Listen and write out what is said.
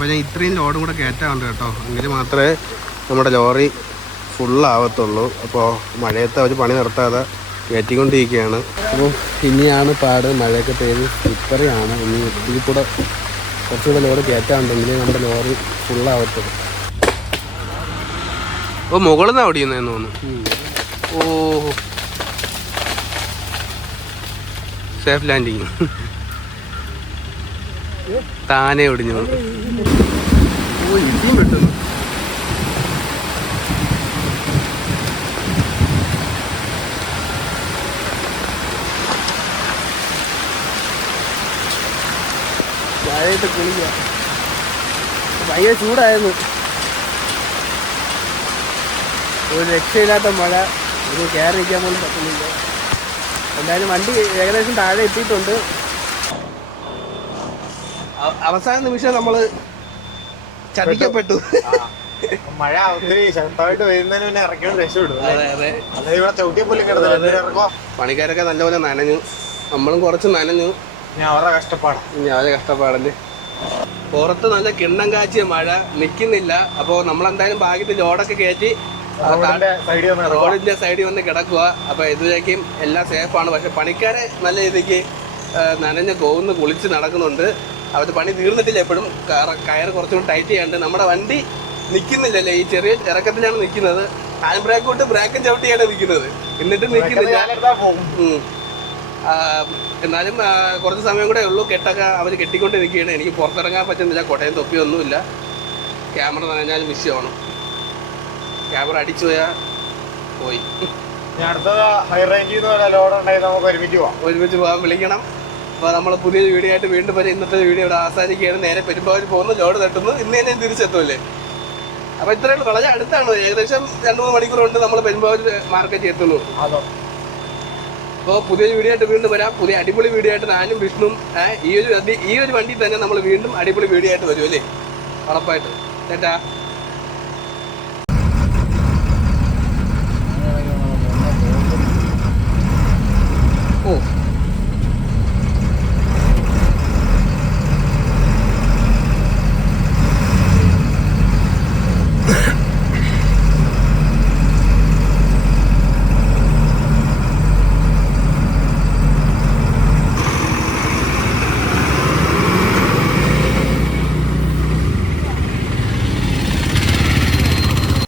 അപ്പോൾ ഞാൻ ഇത്രയും ലോഡും കൂടെ കയറ്റാറുണ്ട് കേട്ടോ, എങ്കിൽ മാത്രമേ നമ്മുടെ ലോറി ഫുള്ളാവത്തുള്ളൂ. അപ്പോൾ മഴയത്ത് അവർ പണി നിർത്താതെ കയറ്റിക്കൊണ്ടിരിക്കുകയാണ്. അപ്പോൾ ഇനിയാണ് പാട്, മഴയൊക്കെ പെയ്ത് ഇത്രയാണ്. ഇനി ഇതിൽ കൂടെ കുറച്ചുകൂടെ ലോഡ് കയറ്റാറുണ്ടെങ്കിൽ നമ്മുടെ ലോറി ഫുള്ളാവത്തുള്ളൂ. ഓ മുകളിൽ നിന്നാണ് ഓടിക്കുന്നതെന്ന് തോന്നുന്നു. ഓ സേഫ് ലാൻഡിങ്. താനെ ഒടിഞ്ഞു. ഓ ഇടിയും പെട്ടെന്ന്. മഴയിട്ട് കുളിക്കുക, ഭയങ്കര ചൂടായിരുന്നു. ഒരു രക്ഷയില്ലാത്ത മഴ, ഇത് കയറി നിൽക്കാൻ പോലും പറ്റുന്നില്ല. എന്തായാലും വണ്ടി ഏകദേശം താഴെ എത്തിയിട്ടുണ്ട്. അവസാന നിമിഷം നമ്മള് ചതിക്കപ്പെട്ടു. മഴ ഒത്തിരി ശക്തമായിട്ട് വരുന്നതിന് പിന്നെ ഇറക്കിയോണ്ട് രക്ഷപ്പെടും. പണിക്കാരൊക്കെ നല്ലപോലെ നനഞ്ഞു, നമ്മളും കുറച്ച് നനഞ്ഞു. അവരുടെ കഷ്ടപ്പാടല്ലേ. പുറത്ത് നല്ല കിണ്ണം കാച്ചിയ മഴ നിൽക്കുന്നില്ല. അപ്പോൾ നമ്മളെന്തായാലും ഭാഗ്യത്തിൽ ലോഡൊക്കെ കയറ്റി റോഡിന്റെ സൈഡിൽ വന്ന് കിടക്കുക. അപ്പോൾ ഇതുവരേക്കും എല്ലാം സേഫാണ്. പക്ഷെ പണിക്കാരെ നല്ല രീതിക്ക് നനഞ്ഞ് പോകുന്നു, കുളിച്ച് നടക്കുന്നുണ്ട്. അവരുടെ പണി തീർന്നിട്ടില്ല. എപ്പോഴും കയറ് കുറച്ചുകൂടി ടൈറ്റ് ചെയ്യാണ്ട്. നമ്മുടെ വണ്ടി നിൽക്കുന്നില്ലല്ലേ, ഈ ചെറിയ ഇറക്കത്തിലാണ് നിൽക്കുന്നത്. ഹാൻഡ് ബ്രേക്ക് കൊണ്ട് ബ്രേക്കും ചവിട്ടിയാണ് നിൽക്കുന്നത്, എന്നിട്ട് നിൽക്കുന്നില്ല. എന്നാലും കുറച്ച് സമയം കൂടെ ഉള്ളൂ. കെട്ടൊക്കെ അവർ കെട്ടിക്കൊണ്ട് നിൽക്കുകയാണ്. എനിക്ക് പുറത്തിറങ്ങാൻ പറ്റുന്നില്ല, കൊടയും തൊപ്പിയൊന്നുമില്ല. ക്യാമറ നനഞ്ഞാലും വിഷയമാണ്. ക്യാമറ അടിച്ചു പോയി. ഒരുമിച്ച് പോകാൻ വിളിക്കണം. അപ്പോൾ നമ്മൾ പുതിയൊരു വീഡിയോ ആയിട്ട് വീണ്ടും വരെ ഇന്നത്തെ വീഡിയോ ഇവിടെ അവസാനിക്കുകയാണ്. നേരെ പെരുമ്പാവൂർ പോകുന്നു, ലോഡ് തട്ടുന്നു. ഇന്ന് തന്നെ തിരിച്ചെത്തുമല്ലേ. അപ്പോൾ ഇത്രയും വളരെ അടുത്താണ്, ഏകദേശം 2-3 മണിക്കൂർ കൊണ്ട് നമ്മൾ പെരുമ്പാവൂർ മാർക്കറ്റ് എത്തുന്നു. അപ്പോൾ പുതിയൊരു വീഡിയോ ആയിട്ട് വീണ്ടും വരാം. പുതിയ അടിപൊളി വീഡിയോ ആയിട്ട് ഞാനും വിഷ്ണുവും ഈ ഒരു വണ്ടി തന്നെ നമ്മൾ വീണ്ടും അടിപൊളി വീഡിയോ ആയിട്ട് വരും അല്ലേ, ഉറപ്പായിട്ട്. ചേട്ടാ.